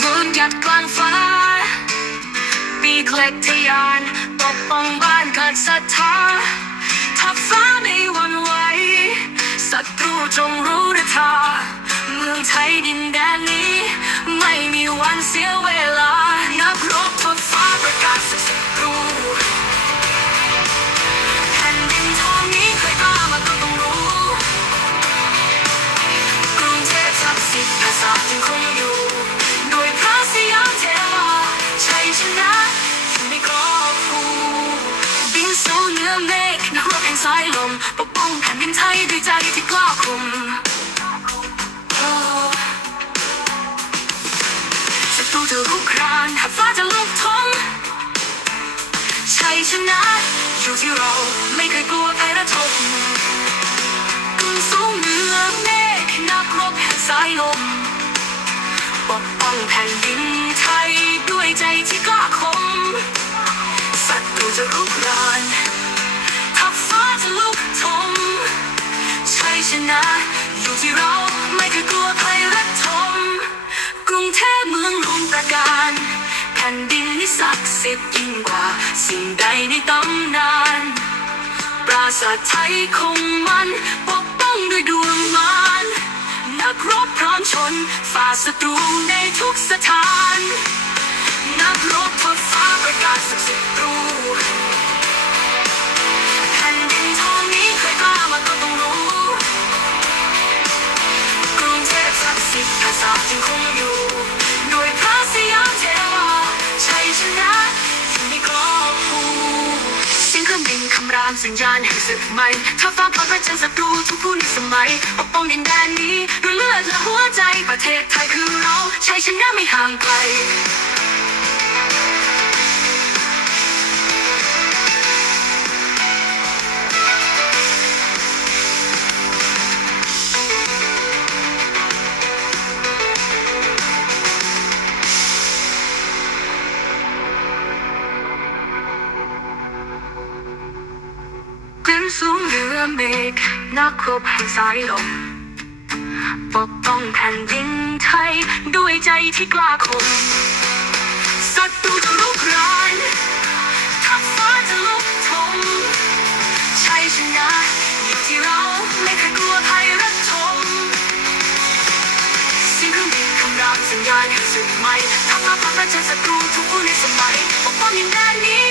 รุนหยัดกลางฟ้า ปีกเล็กทะยานปกป้องบ้านเกิดศรัทธาทับฟ้าไม่วันไหวศัตรูจงรู้นะทาเมืองไทยดินแดนนี้ ไม่มีวันสิ ไทยด้วยใจที่กล้าคมโอ้ศัตรูจะรุกรานหากฟ้าจะลุกทงชัยชนะอยู่ที่เราไม่เคยกลัวภัยระทมกรุงสูงเหนือเมฆนักรบแห่งสายลมปกป้องแผ่นดินไทยด้วยใจที่กล้าคมศัตรูจะรุก ที่ศักดิ์สิทธิ์ยิ่งกว่าสิ่งใดในตำนาน ปราสาทไทยคงมันปกป้องด้วยดวงมานนักรบพร้อมชนฝ่าศัตรูในทุกสถานามสัญญาณแห่งศึกใหม่ถ้าฟ้าพร้อมประจันศัตรูทุกผู้ในสมัยปกป้องดินแดนนี้ด้วยเลือดและหัวใจประเทศไทยคือเราชัยชนะไม่ห่างไกล ขึ้นสูงเรือเมฆนักครบแห่งสายลม ปกป้องแผ่นดินไทย ด้วยใจที่กล้าคมศัตรูจะลุกรานทัพฟ้าจะลุกทงชัยชนะอยู่ที่เราไม่เคยกลัวภัยรักชมสียงเครื่องบินคำรามสัญญาณแห่งศึกใหม่ทัพฟ้าพร้อมประจันศัตรูทุกผู้ในสมัยปกป้องดินแดนนี้